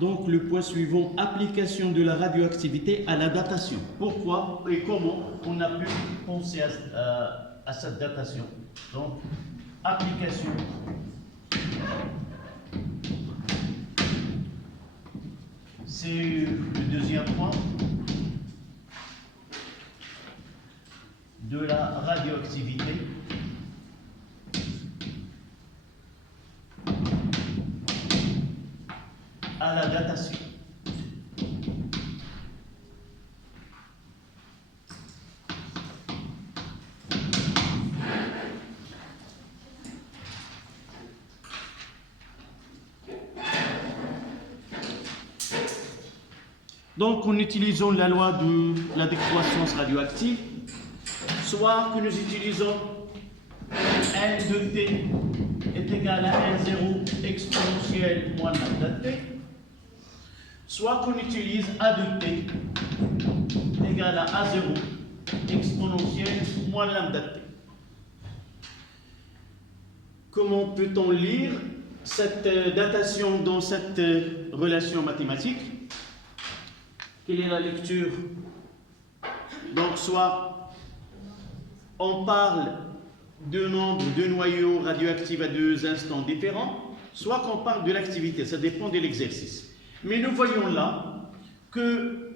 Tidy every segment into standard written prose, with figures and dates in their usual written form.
Donc le point suivant, application de la radioactivité à la datation. Pourquoi et comment on a pu penser à cette datation? Donc, application c'est le deuxième point de la radioactivité à la datation. Donc, en utilisant la loi de la décroissance radioactive, soit que nous utilisons N de T est égal à N0 exponentielle moins lambda T, soit qu'on utilise A de T égale à A0 exponentielle moins lambda T. Comment peut-on lire cette datation dans cette relation mathématique? Quelle est la lecture? Donc, soit on parle de nombre de noyaux radioactifs à deux instants différents, soit qu'on parle de l'activité, ça dépend de l'exercice. Mais nous voyons là que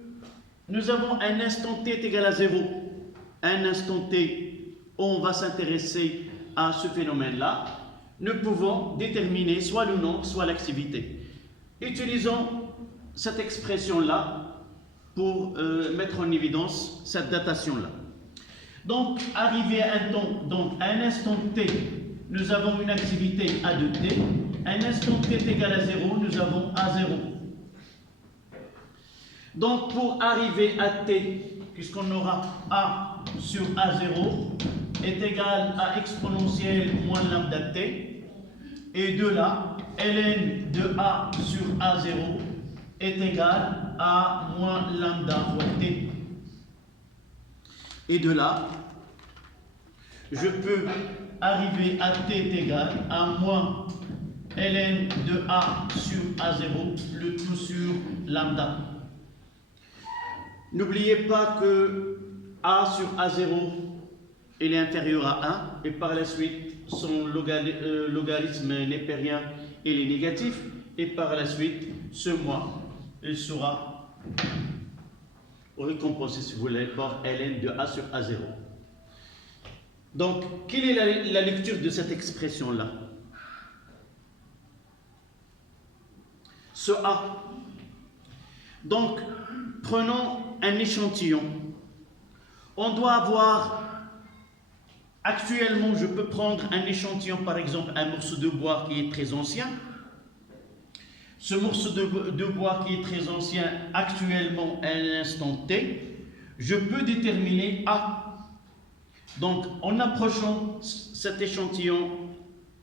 nous avons un instant t est égal à 0. Un instant t, on va s'intéresser à ce phénomène-là. Nous pouvons déterminer soit le nombre, soit l'activité. Utilisons cette expression-là pour mettre en évidence cette datation-là. Donc, arrivé à un instant t, nous avons une activité A de t. Un instant t est égal à 0, nous avons A0. Donc, pour arriver à t, puisqu'on aura A sur A0 est égal à exponentielle moins lambda t, et de là, ln de A sur A0 est égal à moins lambda fois t. Et de là, je peux arriver à t est égal à moins ln de A sur A0, le tout sur lambda. N'oubliez pas que A sur A0 il est inférieur à 1 et par la suite son logarithme népérien il est négatif et par la suite ce moins il sera récompensé si vous voulez par ln de A sur A0. Donc quelle est la lecture de cette expression là? Ce A. Donc prenons un échantillon. On doit avoir, actuellement je peux prendre un échantillon, par exemple un morceau de bois qui est très ancien. Ce morceau de bois qui est très ancien, actuellement à l'instant T, je peux déterminer A. Donc en approchant cet échantillon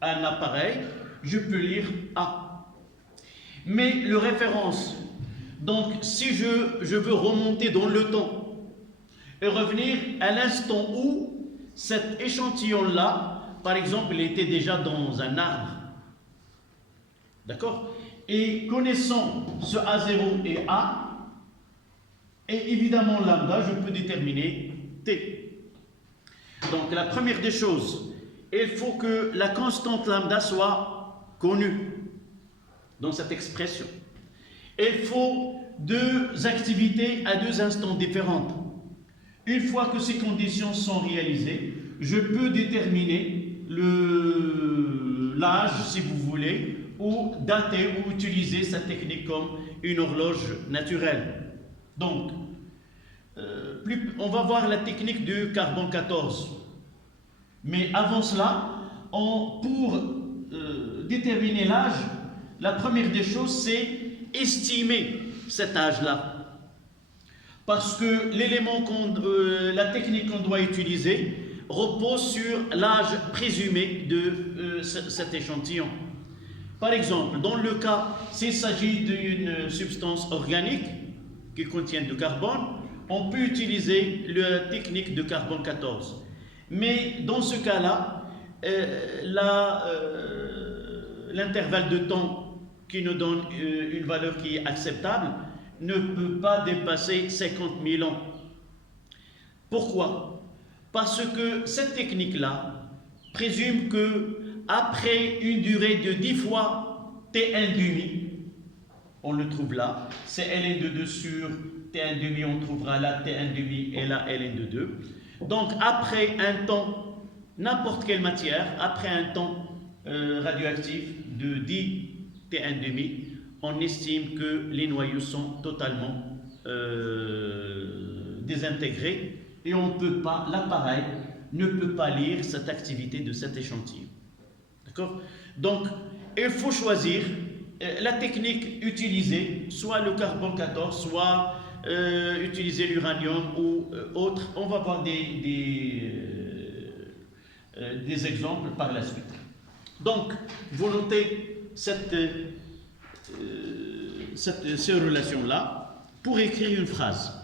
à un appareil, je peux lire A. Mais le référence, donc si je veux remonter dans le temps et revenir à l'instant où cet échantillon-là, par exemple, il était déjà dans un arbre, d'accord? Et connaissant ce A0 et A, et évidemment lambda, je peux déterminer T. Donc la première des choses, il faut que la constante lambda soit connue dans cette expression. Il faut deux activités à deux instants différents. Une fois que ces conditions sont réalisées, je peux déterminer l'âge, si vous voulez, ou dater ou utiliser cette technique comme une horloge naturelle. Donc, on va voir la technique du carbone 14. Mais avant cela, pour déterminer l'âge, la première des choses, c'est estimer cet âge-là. Parce que la technique qu'on doit utiliser repose sur l'âge présumé de cet échantillon. Par exemple, dans le cas, s'il s'agit d'une substance organique qui contient du carbone, on peut utiliser la technique de carbone 14. Mais dans ce cas-là, l'intervalle de temps qui nous donne une valeur qui est acceptable, ne peut pas dépasser 50 000 ans. Pourquoi? Parce que cette technique-là présume que après une durée de 10 fois T1 demi, on le trouve là, c'est Ln de 2 sur T1 demi, on trouvera là T1 demi et là Ln de 2. Donc après un temps, n'importe quelle matière, après un temps radioactif de 10 T1 demi, on estime que les noyaux sont totalement désintégrés et on peut pas, l'appareil ne peut pas lire cette activité de cet échantillon. D'accord? Donc, il faut choisir la technique utilisée, soit le carbone 14, soit utiliser l'uranium ou autre. On va voir des exemples par la suite. Donc, vous notez ces relations-là pour écrire une phrase.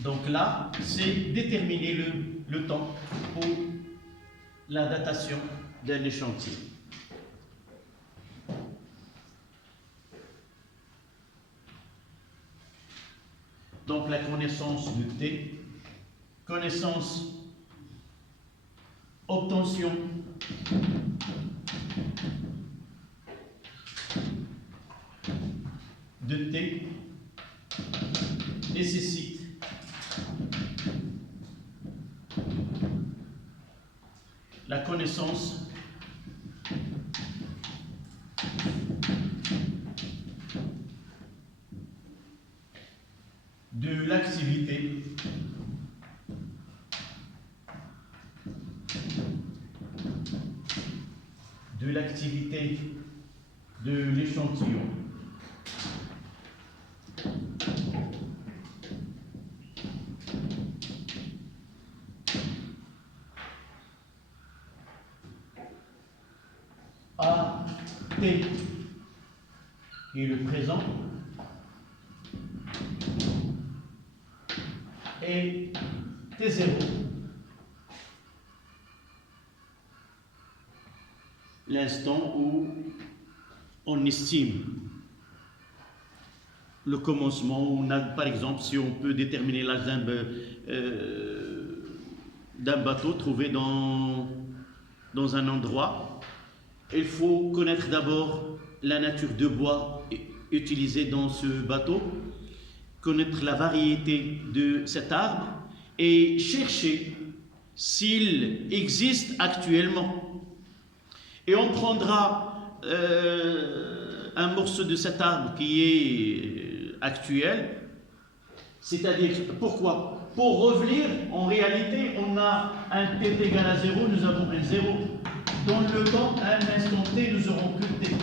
Donc là, c'est déterminer le temps pour la datation d'un échantillon. Donc la connaissance de T, connaissance, obtention de T nécessite la connaissance de l'activité de l'échantillon à T qui est le présent et T0 l'instant où on estime le commencement. On a, par exemple, si on peut déterminer l'âge d'un bateau trouvé dans un endroit, il faut connaître d'abord la nature de bois utilisé dans ce bateau, connaître la variété de cet arbre et chercher s'il existe actuellement. Et on prendra un morceau de cet arbre qui est actuel, c'est-à-dire, pourquoi? Pour revenir, en réalité, on a un t égal à 0, nous avons un 0. Dans le temps, à un instant t, nous aurons que t.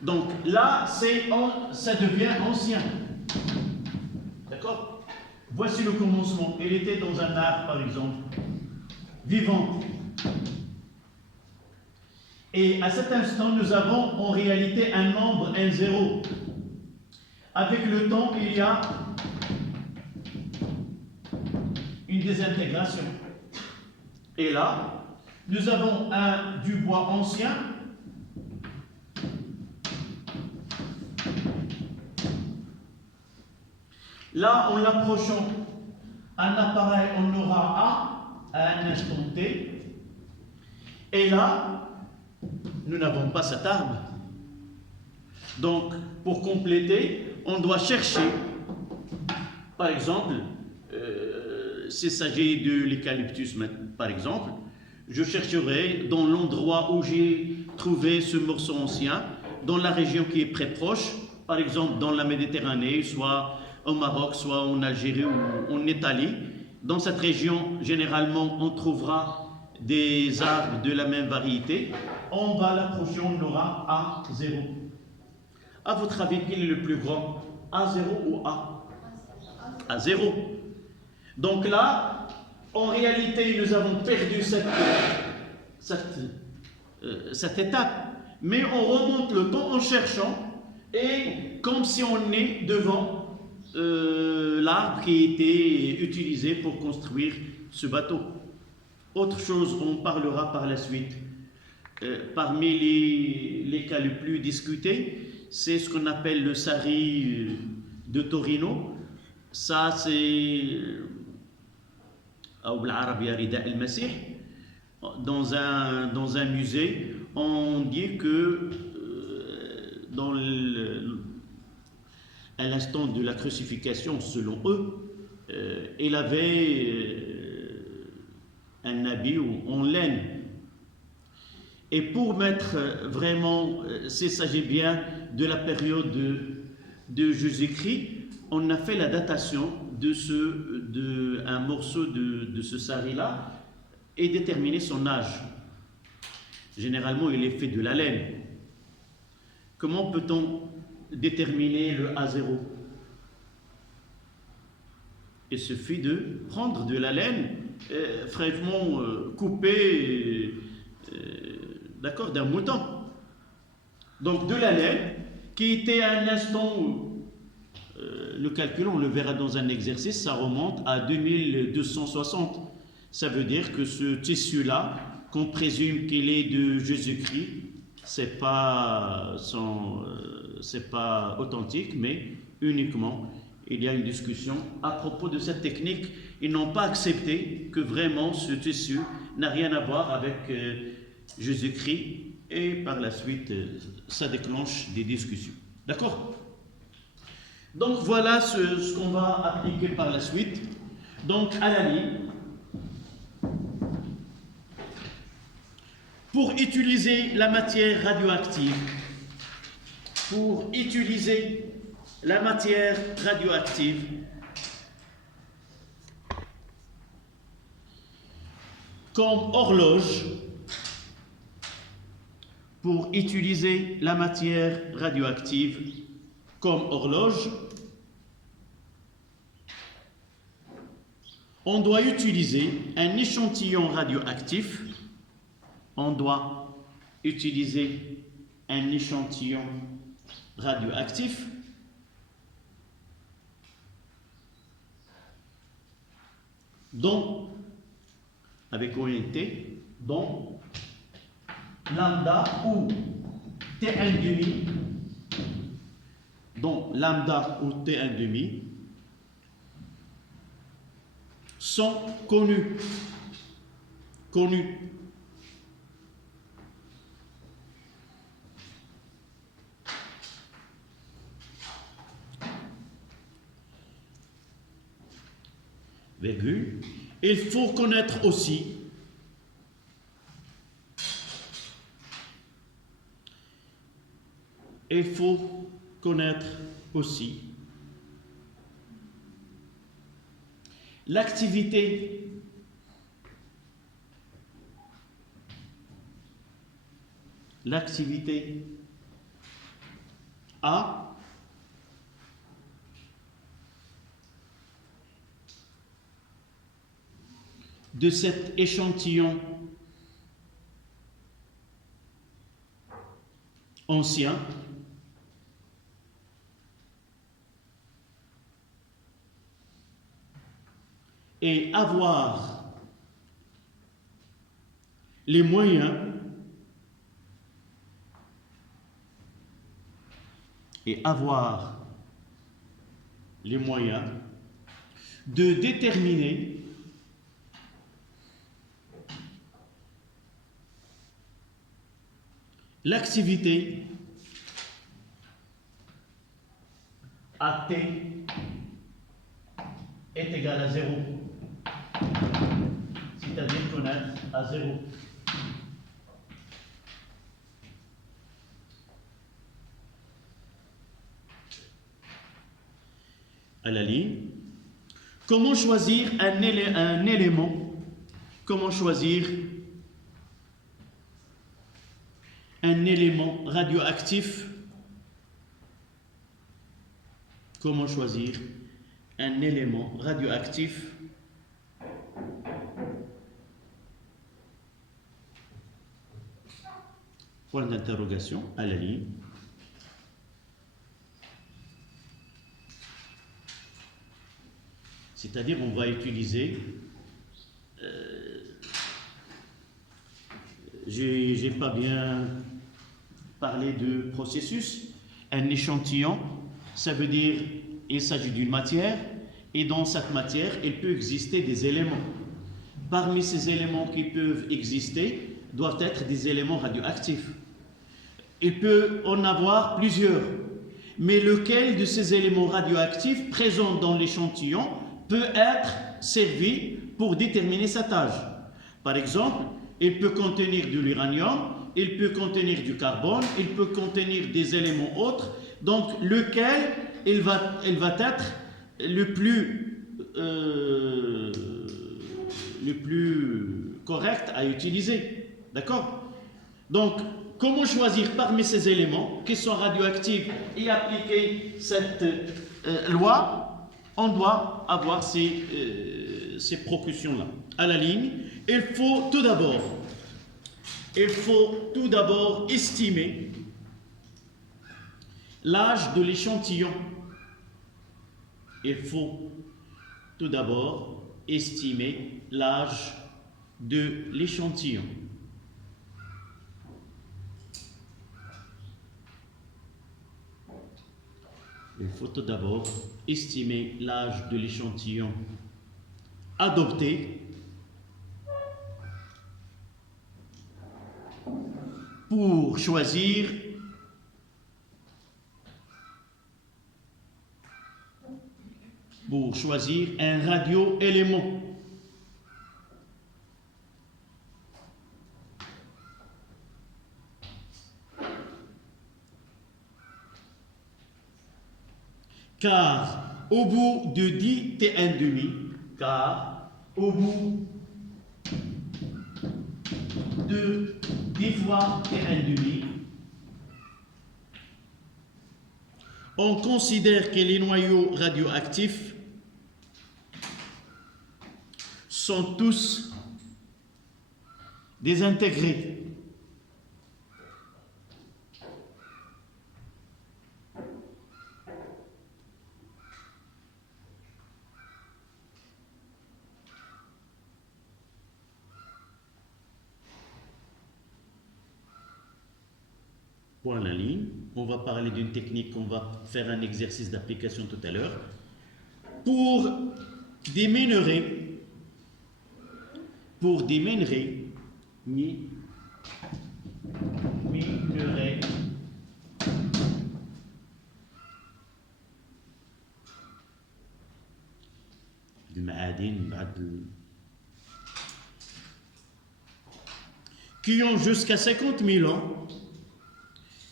Donc là, ça devient ancien. D'accord? Voici le commencement. Il était dans un arbre, par exemple, vivant. Et à cet instant, nous avons en réalité un nombre, un 0. Avec le temps, il y a une désintégration. Et là, nous avons du bois ancien. Là, en l'approchant, un appareil, on aura A à un instant T. Et là, nous n'avons pas cet arbre. Donc, pour compléter, on doit chercher, par exemple, s'il s'agit de l'eucalyptus, par exemple, je chercherai dans l'endroit où j'ai trouvé ce morceau ancien, dans la région qui est très proche, par exemple dans la Méditerranée, soit au Maroc, soit en Algérie ou en Italie. Dans cette région, généralement, on trouvera des arbres de la même variété. On va l'approcher, on aura A0. À votre avis, quel est le plus grand? A0 ou A? A0. Donc là, en réalité, nous avons perdu cette étape. Mais on remonte le temps en cherchant, et comme si on est devant l'arbre qui a été utilisé pour construire ce bateau. Autre chose, on parlera par la suite parmi les cas les plus discutés, c'est ce qu'on appelle le sari de Torino. Ça, c'est dans un musée. On dit que à l'instant de la crucifixion, selon eux, il avait un habit en laine. Et pour mettre vraiment, s'il s'agit bien de la période de Jésus-Christ, on a fait la datation de un morceau de ce sari-là et déterminer son âge. Généralement, il est fait de la laine. Comment peut-on déterminer le A0? Il suffit de prendre de la laine fraîchement coupée, d'accord, d'un mouton. Donc de la laine qui était à un instant, le calcul, on le verra dans un exercice, ça remonte à 2260. Ça veut dire que ce tissu-là, qu'on présume qu'il est de Jésus-Christ, c'est pas authentique, mais uniquement il y a une discussion à propos de cette technique. Ils n'ont pas accepté que vraiment ce tissu n'a rien à voir avec Jésus-Christ, et par la suite ça déclenche des discussions. D'accord? Donc voilà ce qu'on va appliquer par la suite. Donc à la ligne, pour utiliser la matière radioactive, comme horloge, on doit utiliser un échantillon radioactif. Dont, avec ONT, dont lambda ou T1,5, sont connus. Virgule. Il faut connaître aussi l'activité A de cet échantillon ancien et avoir les moyens de déterminer l'activité AT est égale à 0, c'est-à-dire connaître à 0. À la ligne. Comment choisir un élément? Comment choisir un élément radioactif? Comment choisir un élément radioactif? Point d'interrogation à la ligne. C'est-à-dire, on va utiliser j'ai pas bien parlé de processus. Un échantillon, ça veut dire il s'agit d'une matière, et dans cette matière, il peut exister des éléments. Parmi ces éléments qui peuvent exister, doivent être des éléments radioactifs. Il peut en avoir plusieurs, mais lequel de ces éléments radioactifs présents dans l'échantillon peut être servi pour déterminer cet âge. Par exemple, il peut contenir de l'uranium, il peut contenir du carbone, il peut contenir des éléments autres, donc lequel il va être le plus correct à utiliser. D'accord? Donc, comment choisir parmi ces éléments qui sont radioactifs et appliquer cette loi? On doit avoir ces précautions-là. À la ligne, il faut tout d'abord estimer l'âge de l'échantillon. Il faut tout d'abord estimer l'âge de l'échantillon. Il faut tout d'abord estimer l'âge de l'échantillon adopté pour choisir un radioélément. Car au bout de 10 T1,5, de 10 fois T1,5, on considère que les noyaux radioactifs sont tous désintégrés. Point la ligne. On va parler d'une technique, on va faire un exercice d'application tout à l'heure. Pour déminerer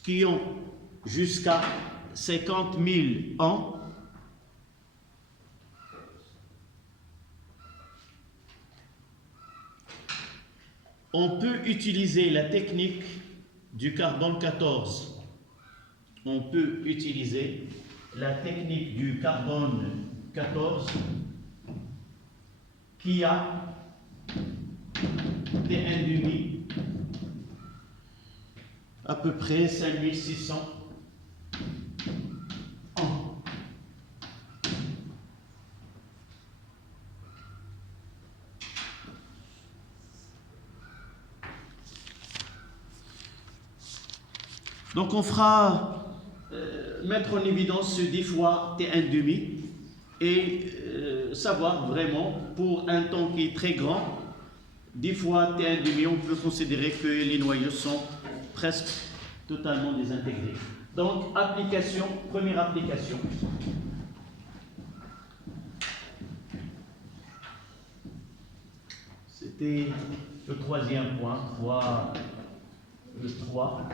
qui ont jusqu'à 50 000 ans, on peut utiliser la technique du carbone 14. On peut utiliser la technique du carbone 14 qui a T1,5 à peu près 5600 ans. Donc on fera mettre en évidence ce 10 fois T1,5 et savoir vraiment pour un temps qui est très grand, 10 fois T1,5, on peut considérer que les noyaux sont presque totalement désintégrés. Donc, première application. C'était le troisième point, fois le 3.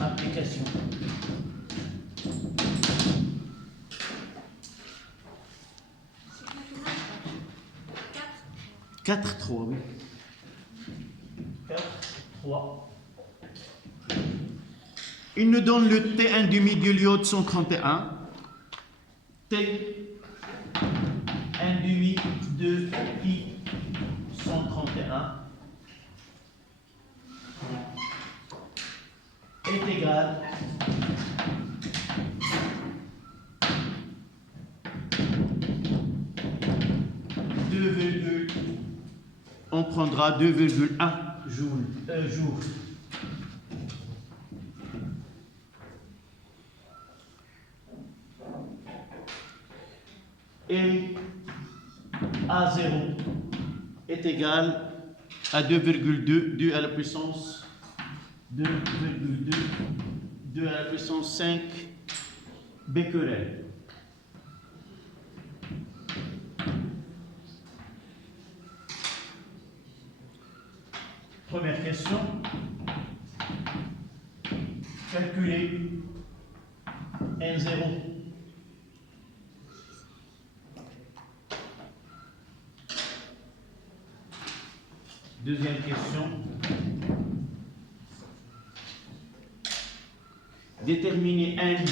Application. 4,3, oui. 4,3. Il nous donne le T1,5 du l'iode 131. T1,5 de I 131 est égal on prendra 2,1 jours. Et A0 est égal à 2,2, 2 à la puissance 2,2, 2 à la puissance 5 becquerel. Première question. Calculer N0. Deuxième question. Déterminer N.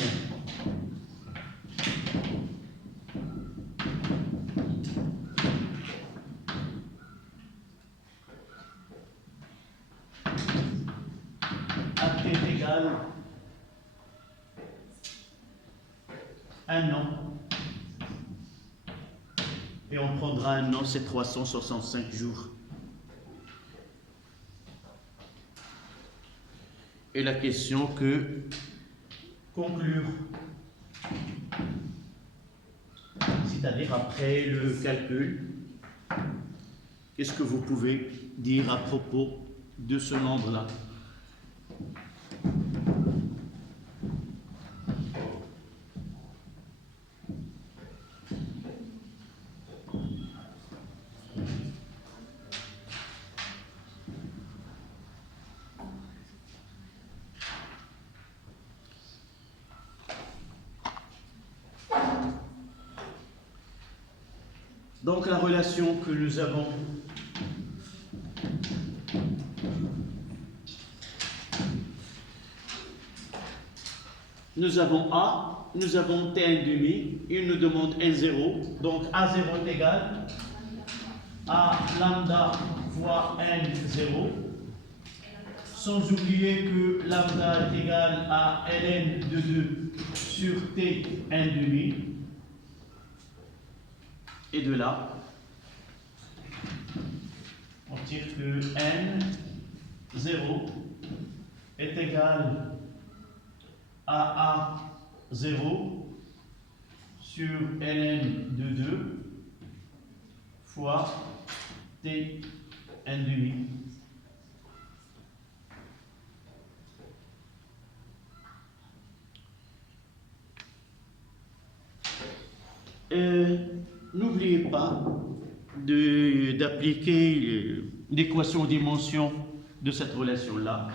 À T est égal à 1 an. Et on prendra un an, c'est 365 jours. Et la question que conclure, c'est-à-dire après le calcul, qu'est-ce que vous pouvez dire à propos de ce nombre-là? Donc la relation que nous avons A, nous avons T1,5, il nous demande N0, donc A0 est égal à lambda fois N0, sans oublier que lambda est égal à ln de 2 sur T1,5. Et de là, on tire que N0 est égal à A0 sur ln de 2 fois T1,5. N'oubliez pas d'appliquer l'équation dimension de cette relation-là.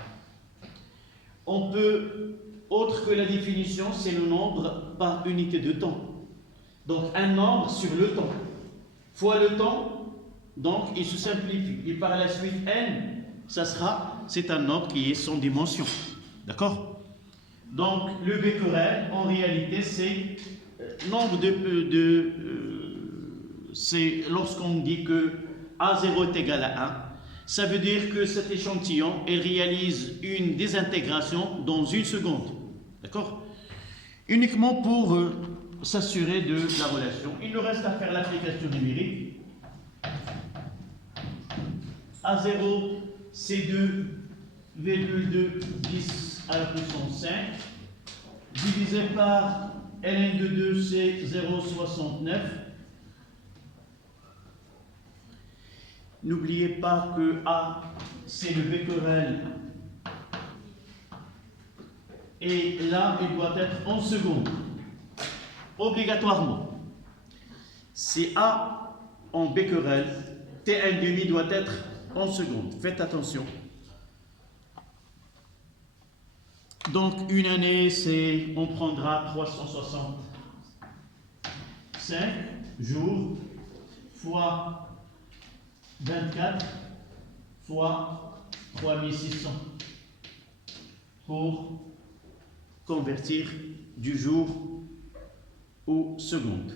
On peut, autre que la définition, c'est le nombre par unité de temps. Donc un nombre sur le temps fois le temps, donc il se simplifie. Et par la suite, n, c'est un nombre qui est sans dimension. D'accord? Donc le becquerel, en réalité, c'est nombre c'est lorsqu'on dit que A0 est égal à 1, ça veut dire que cet échantillon, il réalise une désintégration dans une seconde. D'accord? Uniquement pour s'assurer de la relation. Il nous reste à faire l'application numérique. A0, c'est 2,210 à la puissance 5, divisé par ln de 2, c'est 0,69. N'oubliez pas que A, c'est le becquerel. Et là, il doit être en secondes. Obligatoirement. C'est A en becquerel. T1,5 doit être en secondes. Faites attention. Donc, une année, on prendra 365 jours fois 24 fois 3600 pour convertir du jour aux secondes.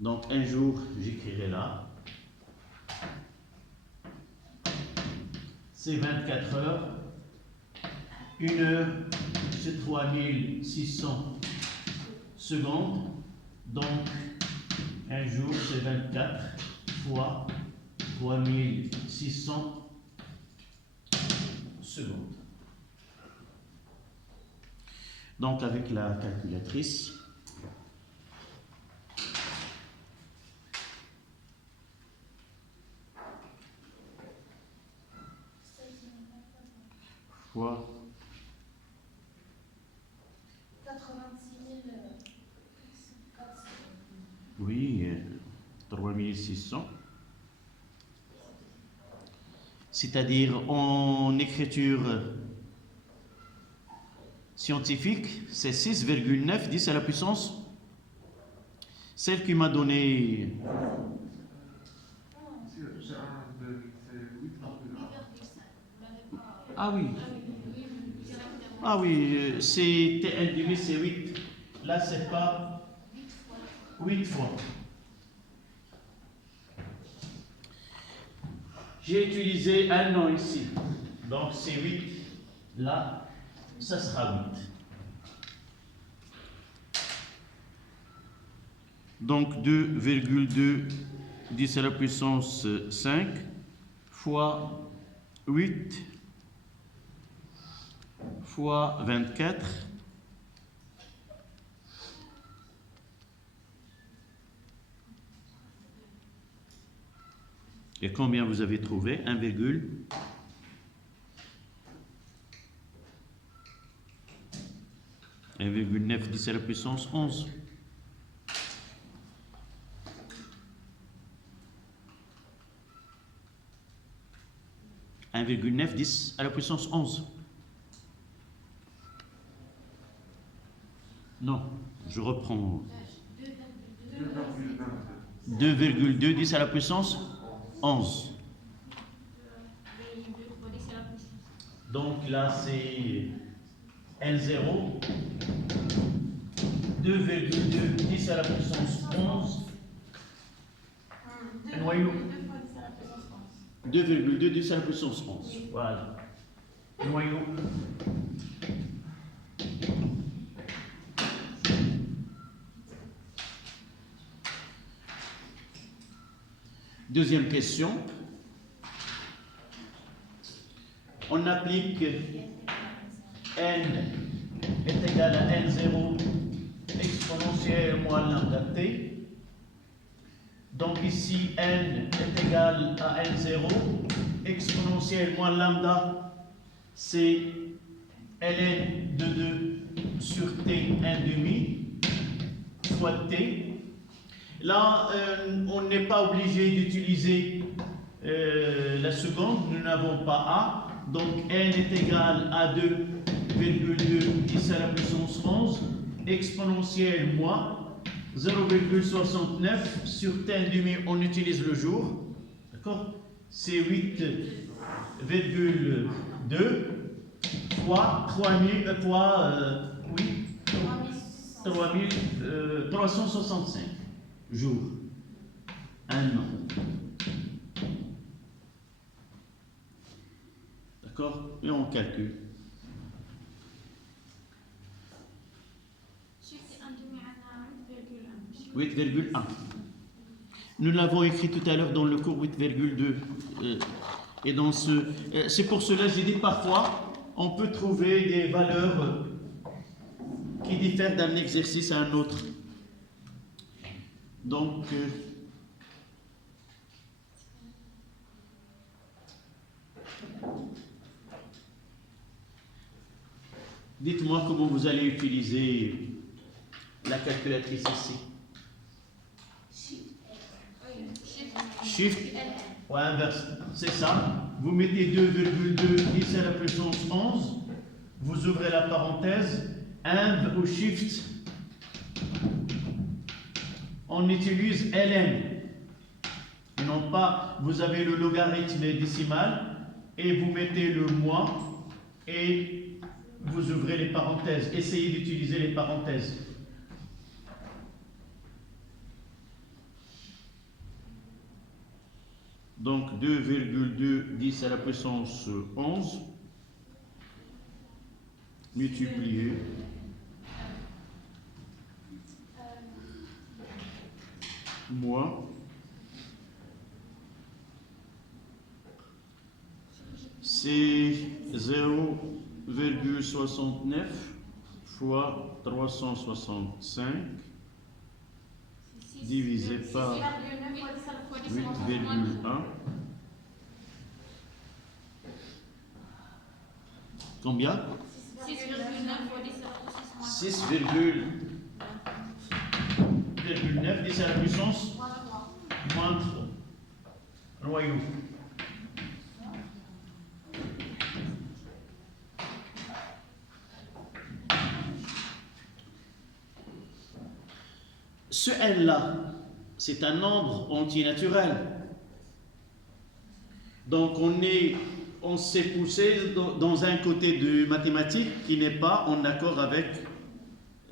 Donc un jour, j'écrirai là. C'est 24 heures. Une heure, c'est 3600 secondes. Donc un jour, c'est 24 fois 3600 secondes. Donc avec la calculatrice, fois 86 000. oui, 3600. C'est-à-dire en écriture scientifique, c'est 6,9 10 à la puissance. Celle qui m'a donné. Ah oui. Ah oui, c'était un demi, c'est 8. Là, c'est pas 8 fois. J'ai utilisé un nom ici. Donc, c'est 8. Là, ça sera 8. Donc, 2,2 10 à la puissance 5 fois 8 fois 24 et combien vous avez trouvé? 1,9 10 à la puissance 11. « 1,9 10 à la puissance 11. Non, je reprends. 2,2 10 à la puissance 11. Donc là, c'est N0. 2,2 10 à la puissance 11. Un noyau. 2,2 10 à la puissance 11. Voilà. Noyau. Deuxième question. On applique n est égal à n0 exponentielle moins lambda t. Donc ici, n est égal à n0 exponentielle moins lambda, c'est ln de 2 sur t 1 demi fois t. Là, on n'est pas obligé d'utiliser la seconde, nous n'avons pas a, donc n est égal à 2,2 10 à la puissance 11 exponentielle moins 0,69 sur t 1 demi, on utilise le jour, d'accord? C'est 8,2 fois 365 jours, un an. D'accord? Et on calcule. 8,1. Nous l'avons écrit tout à l'heure dans le cours 8,2. Et dans c'est pour cela que j'ai dit parfois, on peut trouver des valeurs qui diffèrent d'un exercice à un autre. Donc, dites-moi comment vous allez utiliser la calculatrice ici. Shift ou inverse, c'est ça. Vous mettez 2,2 10 à la puissance 11. Vous ouvrez la parenthèse. Inv ou Shift. On utilise ln. Non pas, vous avez le logarithme décimal et vous mettez le moins et vous ouvrez les parenthèses. Essayez d'utiliser les parenthèses. Donc 2,2 10 à la puissance 11 multiplié moins c'est 0,69 fois 365 divisé par 8,1. Combien? 6,9 10 à la puissance moins 3 noyaux. Ce n-là, c'est un nombre antinaturel. Donc on s'est poussé dans un côté de mathématiques qui n'est pas en accord avec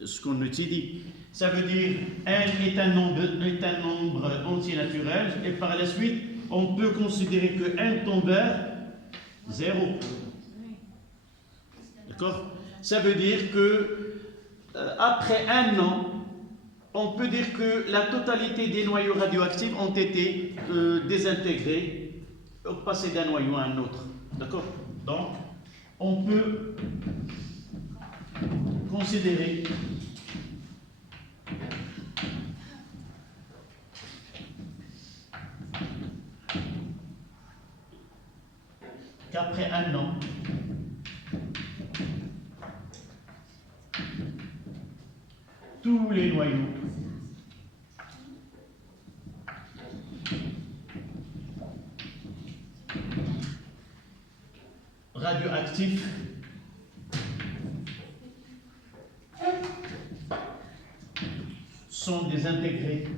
ce qu'on étudie. Ça veut dire n est un nombre antinaturel et par la suite on peut considérer que n tend vers 0. D'accord? Ça veut dire que après un an, on peut dire que la totalité des noyaux radioactifs ont été désintégrés, passés d'un noyau à un autre. D'accord? Donc, on peut considérer qu'après un an, tous les noyaux radioactifs sont désintégrés.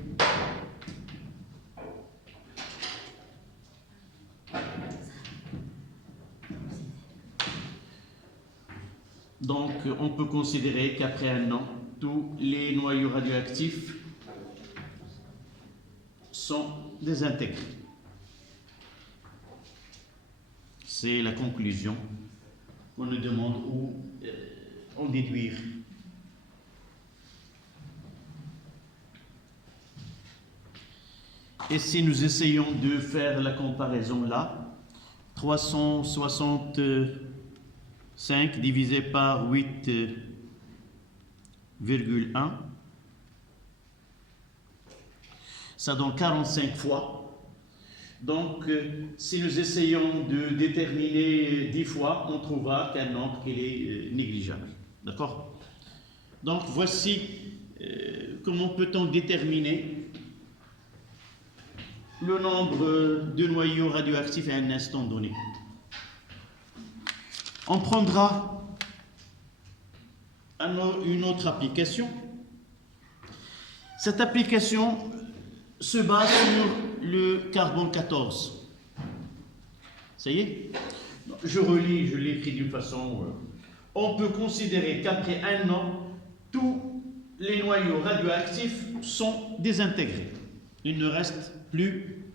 Donc, on peut considérer qu'après un an, tous les noyaux radioactifs sont désintégrés. C'est la conclusion qu'on nous demande où en déduire. Et si nous essayons de faire la comparaison là, 365 divisé par 8,1, ça donne 45 fois. Donc, si nous essayons de déterminer 10 fois, on trouvera qu'un nombre qui est négligeable. D'accord? Donc, voici comment peut-on déterminer le nombre de noyaux radioactifs à un instant donné. On prendra une autre application. Cette application se base sur le carbone 14. Ça y est? Je relis, je l'écris d'une façon... on peut considérer qu'après un an, tous les noyaux radioactifs sont désintégrés. Il ne reste plus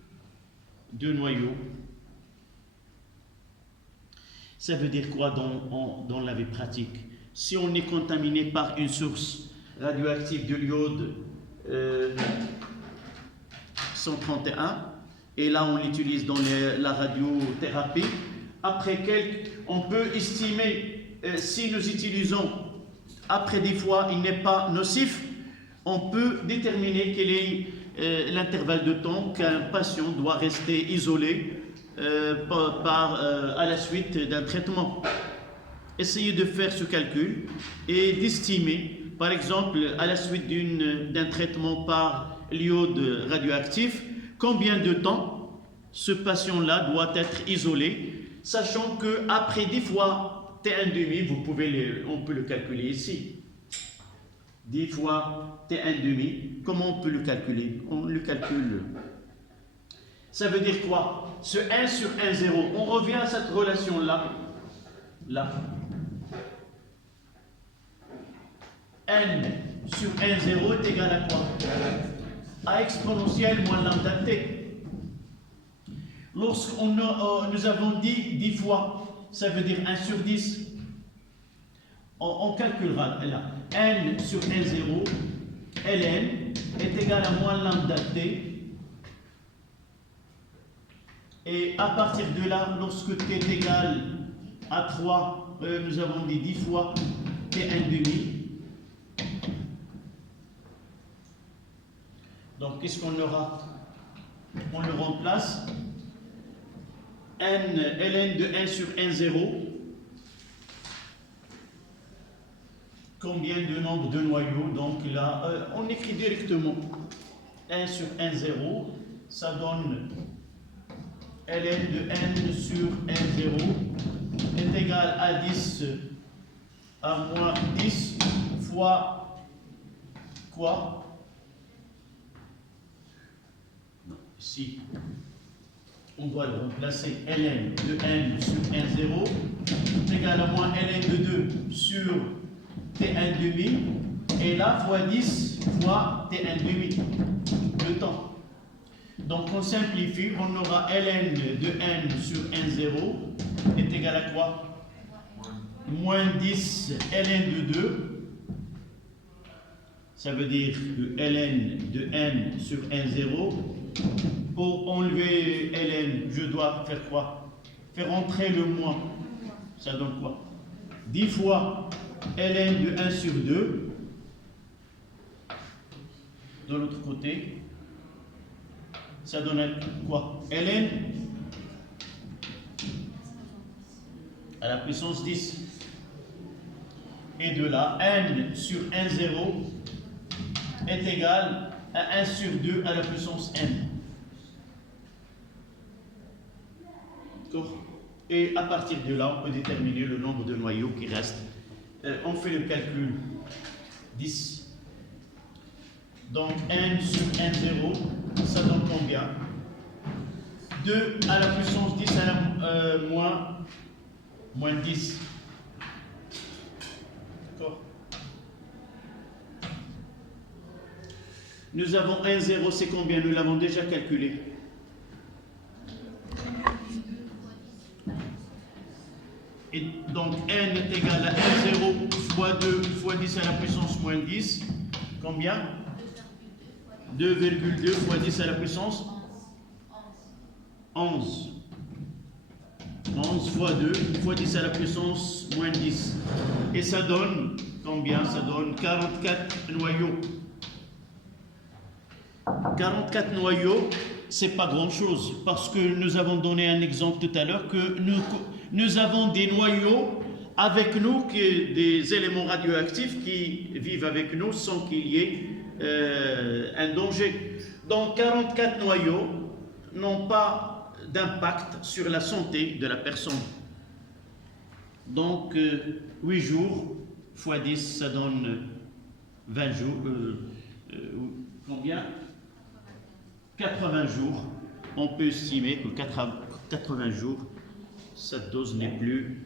de noyaux. Ça veut dire quoi dans la vie pratique? Si on est contaminé par une source radioactive de l'iode 131, et là on l'utilise dans la radiothérapie, on peut estimer, si nous utilisons après 10 fois, il n'est pas nocif, on peut déterminer quel est l'intervalle de temps qu'un patient doit rester isolé à la suite d'un traitement. Essayez de faire ce calcul et d'estimer, par exemple, à la suite d'un traitement par l'iode radioactif, combien de temps ce patient-là doit être isolé, sachant qu'après 10 fois T1,5, on peut le calculer ici. 10 fois T1,5, comment on peut le calculer? On le calcule. Ça veut dire quoi? Ce 1 sur 1, 0. On revient à cette relation-là. Là. N sur 1, 0 est égal à quoi? A exponentielle moins lambda t. Lorsqu'on nous avons dit 10 fois, ça veut dire 1 sur 10. On calculera là. N sur 1, 0, Ln est égal à moins lambda t. Et à partir de là, lorsque t est égal à 3, nous avons dit 10 fois t1 demi. Donc, qu'est-ce qu'on aura? On le remplace. Ln de 1 sur 1, 0. Combien de nombre de noyaux? Donc là, on écrit directement 1 sur 1, 0. Ça donne ln de n sur 1, 0 est égal à 10 à moins 10 fois quoi? Non, ici, on doit le remplacer. Ln de n sur 1, 0 est égal à moins ln de 2 sur t1 demi. Et là, fois 10 fois t1 demi. Le temps. Donc on simplifie, on aura ln de n sur 1, 0 est égal à quoi? Moins 10 ln de 2. Ça veut dire que ln de n sur 1, 0. Pour enlever ln, je dois faire quoi? Faire entrer le moins. Ça donne quoi? 10 fois ln de 1 sur 2. De l'autre côté, ça donne quoi? Ln à la puissance 10. Et de là, n sur 1, 0 est égal à 1 sur 2 à la puissance n. D'accord? Et à partir de là, on peut déterminer le nombre de noyaux qui restent. On fait le calcul. 10. Donc n sur 1, 0, ça donne combien? 2 à la puissance 10 à la moins 10. D'accord? Nous avons 1, 0, c'est combien? Nous l'avons déjà calculé. Et donc n est égal à 1, 0 fois 2 fois 10 à la puissance moins 10. Combien? 2,2 fois 10 à la puissance 11. 11 fois 2 fois 10 à la puissance moins 10. Et ça donne combien? Ça donne 44 noyaux. 44 noyaux, c'est pas grand-chose, parce que nous avons donné un exemple tout à l'heure que nous avons des noyaux avec nous, des éléments radioactifs qui vivent avec nous sans qu'il y ait un danger. Donc 44 noyaux n'ont pas d'impact sur la santé de la personne. Donc 8 jours fois 10, ça donne 20 jours. Combien? 80 jours. On peut estimer que 80 jours, cette dose n'est plus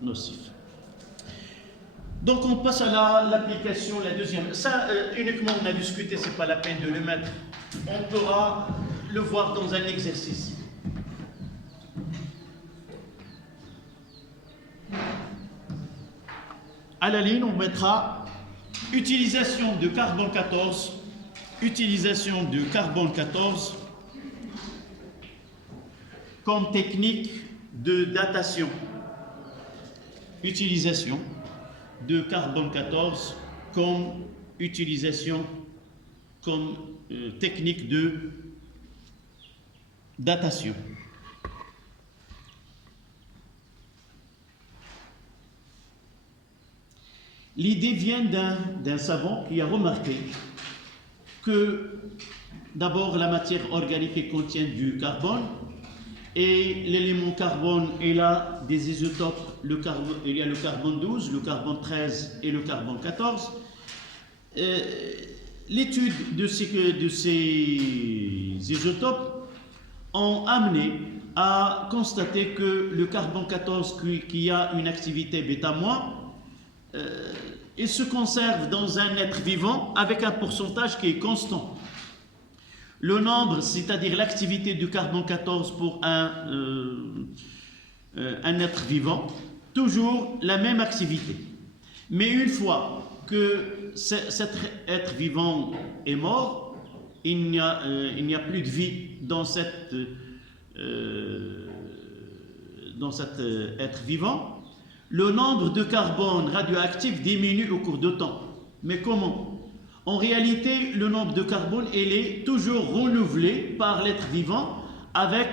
nocive. Donc on passe à l'application, la deuxième. Ça, uniquement on a discuté, c'est pas la peine de le mettre. On pourra le voir dans un exercice. À la ligne, on mettra utilisation de carbone 14, utilisation de carbone 14 comme technique de datation. Utilisation de carbone 14 comme utilisation, comme technique de datation. L'idée vient d'un savant qui a remarqué que d'abord la matière organique contient du carbone et l'élément carbone est là des isotopes. Il y a le carbone 12, le carbone 13 et le carbone 14. L'étude de ces isotopes ont amené à constater que le carbone 14 qui a une activité β-, il se conserve dans un être vivant avec un pourcentage qui est constant. Le nombre, c'est-à-dire l'activité du carbone 14 pour un être vivant, toujours la même activité. Mais une fois que cet être vivant est mort, il n'y a plus de vie dans cet être vivant, le nombre de carbone radioactif diminue au cours de temps. Mais comment? En réalité, le nombre de carbone, il est toujours renouvelé par l'être vivant avec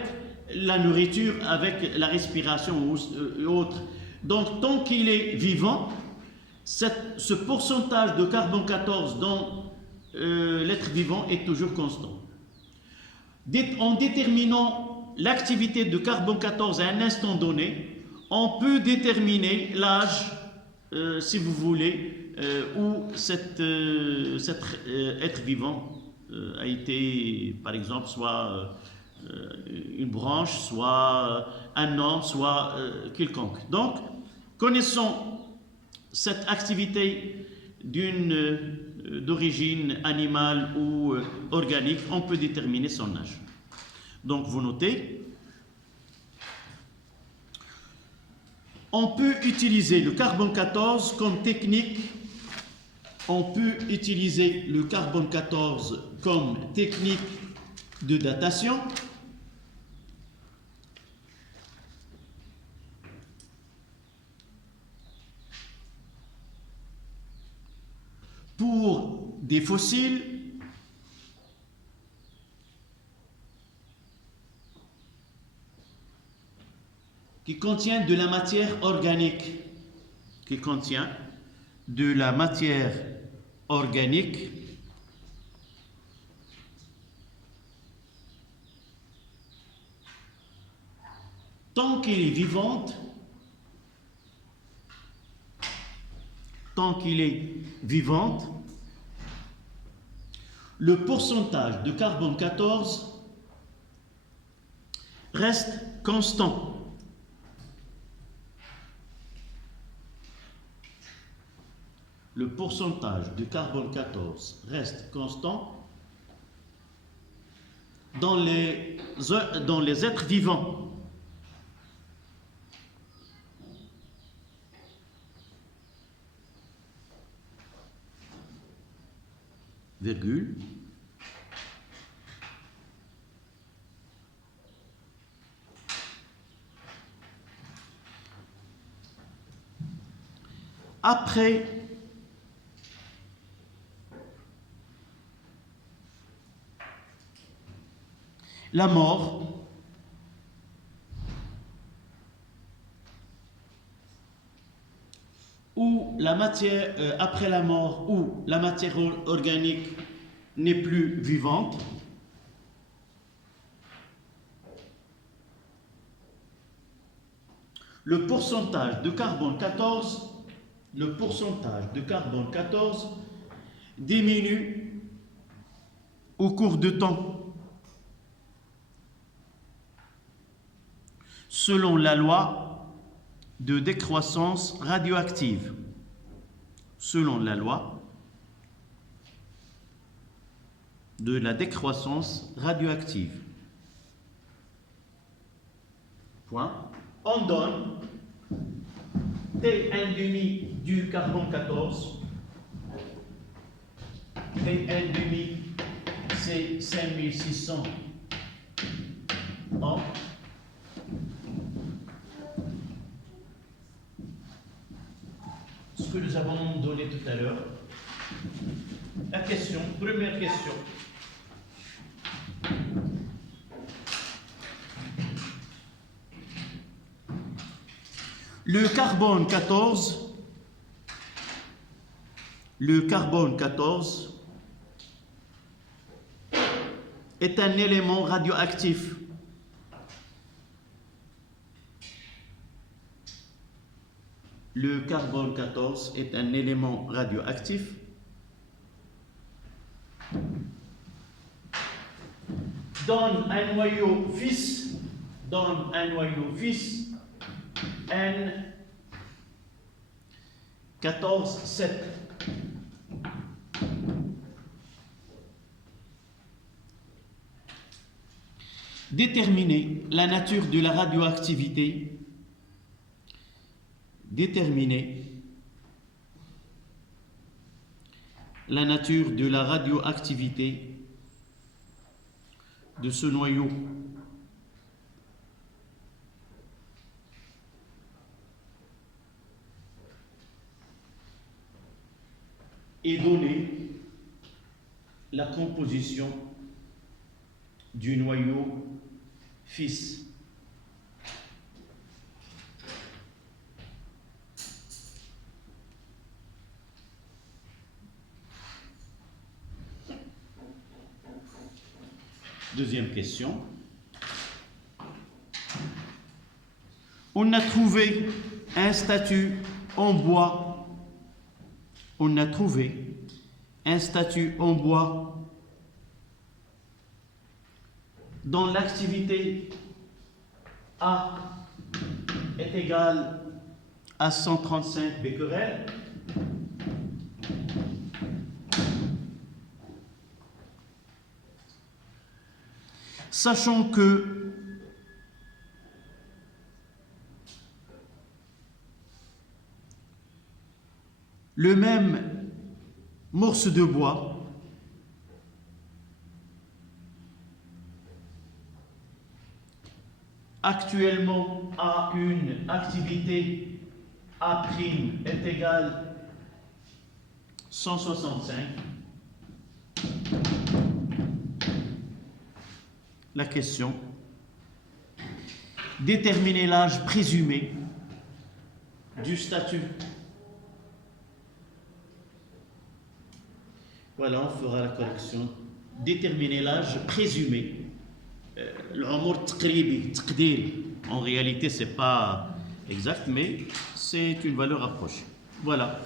la nourriture, avec la respiration ou autre. Donc, tant qu'il est vivant, ce pourcentage de carbone 14 dans l'être vivant est toujours constant. En déterminant l'activité de carbone 14 à un instant donné, on peut déterminer l'âge, si vous voulez, où cet être vivant a été, par exemple, soit une branche, soit un homme, soit quelconque. Donc, connaissant cette activité d'origine animale ou organique, on peut déterminer son âge. Donc, vous notez, on peut utiliser le carbone 14 comme technique. On peut utiliser le carbone 14 comme technique de datation. Pour des fossiles qui contiennent de la matière organique, tant qu'il est vivante, le pourcentage de carbone 14 reste constant. Le pourcentage de carbone 14 reste constant dans les êtres vivants. Virgule. Après la mort, ou la matière, après la mort, où la matière organique n'est plus vivante, le pourcentage de carbone 14 diminue au cours de temps, selon la loi de décroissance radioactive. Selon la loi de la décroissance radioactive. Point. On donne T1,5 du carbone 14. T1,5, c'est 5600 ans. Ce que nous avons donné tout à l'heure. La question, première question. Le carbone 14 est un élément radioactif. Le carbone 14 est un élément radioactif. Donne un noyau fils N 14,7. Déterminer la nature de la radioactivité. Déterminer la nature de la radioactivité de ce noyau et donner la composition du noyau fils. Deuxième question. On a trouvé un statut en bois. On a trouvé un statut en bois dont l'activité A est égale à 135 becquerels. Sachant que le même morceau de bois actuellement a une activité A' est égale 165. La question: déterminer l'âge présumé du statut. Voilà, on fera la correction. Déterminer l'âge présumé. L'umur taqribi, taqdiri. En réalité, c'est pas exact, mais c'est une valeur approchée. Voilà.